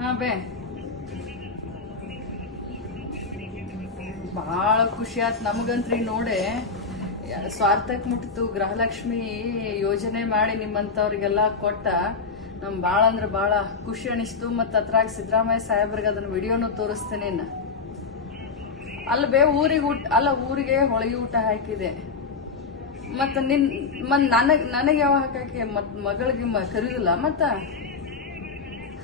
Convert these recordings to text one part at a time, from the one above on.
ಹಾ, ಬೇ. ಭಾಳ ಖುಷಿ ಆಯ್ತು ನಮಗಂತ್ರಿ ನೋಡೆ. ಸ್ವಾರ್ಥಕ್ಕೆ ಮುಟ್ಟಿತು, ಗೃಹಲಕ್ಷ್ಮಿ ಯೋಜನೆ ಮಾಡಿ ನಿಮ್ಮಂಥವ್ರಿಗೆಲ್ಲ ಕೊಟ್ಟ. ನಮ್ ಭಾಳ ಅಂದ್ರೆ ಭಾಳ ಖುಷಿ ಅನಿಸ್ತು ಮತ್ತು ಅದ್ರಾಗ ಸಿದ್ದರಾಮಯ್ಯ ಸಾಹೇಬ್ರಿಗೆ ಅದನ್ನ ವಿಡಿಯೋನು ತೋರಿಸ್ತೇನೆ ಅಲ್ಲ ಬೇ, ಊರಿಗೆ ಊಟ, ಅಲ್ಲ, ಊರಿಗೆ ಹೊಳಗಿ ಊಟ ಹಾಕಿದೆ. ಮತ್ತ ನಿನ್ ಮತ್ ನನಗ್, ನನಗೆ ಯಾವ ಹಾಕಿ ಮತ್ ಮಗಳಿಗೆ ಕರೀದಿಲ್ಲ ಮತ್ತ?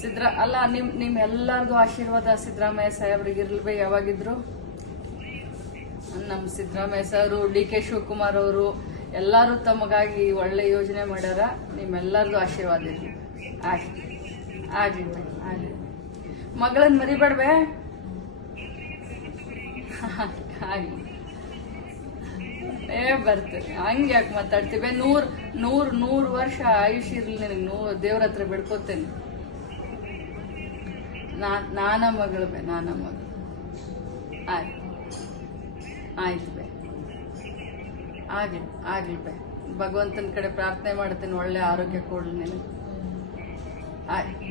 ಸಿದ್ರ ಅಲ್ಲ, ನಿಮ್ ನಿಮ್ ಎಲ್ಲಾರ್ದು ಆಶೀರ್ವಾದ ಸಿದ್ದರಾಮಯ್ಯ ಸಾಹೇಬ್ರಿಗೆ ಇರ್ಲಿ ಯಾವಾಗಿದ್ರು. ನಮ್ಮ Siddaramaiah sir D K Shivakumar ಅವರು ಎಲ್ಲಾರು ತಮಗಾಗಿ ಒಳ್ಳೆ ಯೋಜನೆ ಮಾಡ್ಯಾರ. ನಿಮ್ಮೆಲ್ಲರದು ಆಶೀರ್ವಾದ ಇರ್ಲಿ ಆಗ್ಲಿ ಆಗ್ಲಿ, ಆಗಲಿ. ಮರಿಬೇಡ್ಬೇ ಆಗ್ಲಿ. ಏ ಬರ್ತೇನೆ ಹಂಗೆ ಯಾಕೆ ಮಾತಾಡ್ತೀವಿ ನೂರ್ ನೂರ್, ನೂರು ವರ್ಷ ಆಯುಷ್ ಇರ್ಲಿ ನಿನಗೆ. ನೂ, ದೇವ್ರ ಹತ್ರ ಬಿಡ್ಕೋತೇನೆ. ನಾ, ನಾನ ಮಗಳು ಬೇ, ನಾನ ಮಗಳು. ಆಯ್ತು. ಆಯ್ತು ಬೇ. ಆಗ್ಲಿ ಆಗ್ಲಿ ಬೇ. ಭಗವಂತನ ಕಡೆ ಪ್ರಾರ್ಥನೆ ಮಾಡ್ತೇನೆ, ಒಳ್ಳೆ ಆರೋಗ್ಯ ಕೊಡ್ಲಿ ನೀನು ಆಯ್ತು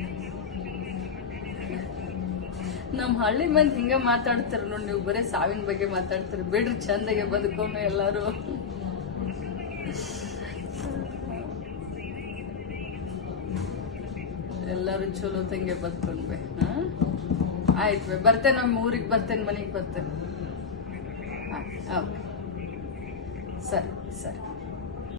ನಮ್ಮ ಹಳ್ಳಿ ಮಂದಿ ಹಿಂಗ ಮಾತಾಡ್ತಾರ ನೋಡಿ, ನೀವು ಬರೀ ಸಾವಿನ ಬಗ್ಗೆ ಮಾತಾಡ್ತೀರಿ. ಬಿಡ್ರಿ, ಚಂದಗೆ ಬದುಕೊಮ್ಮೆ ಎಲ್ಲಾರು. ಎಲ್ಲಾರು ಚಲೋ ತಂಗೆ ಬದುಕೊಂಡ್ಬೆ ಹಾ ಆಯ್ತು ಬೇ ಬರ್ತೇನೆ ನಮ್ಮ ಊರಿಗೆ ಬರ್ತೇನೆ, ಮನೆಗೆ ಬರ್ತೇನೆ. ಹಾಂ ಸರಿ ಸರಿ.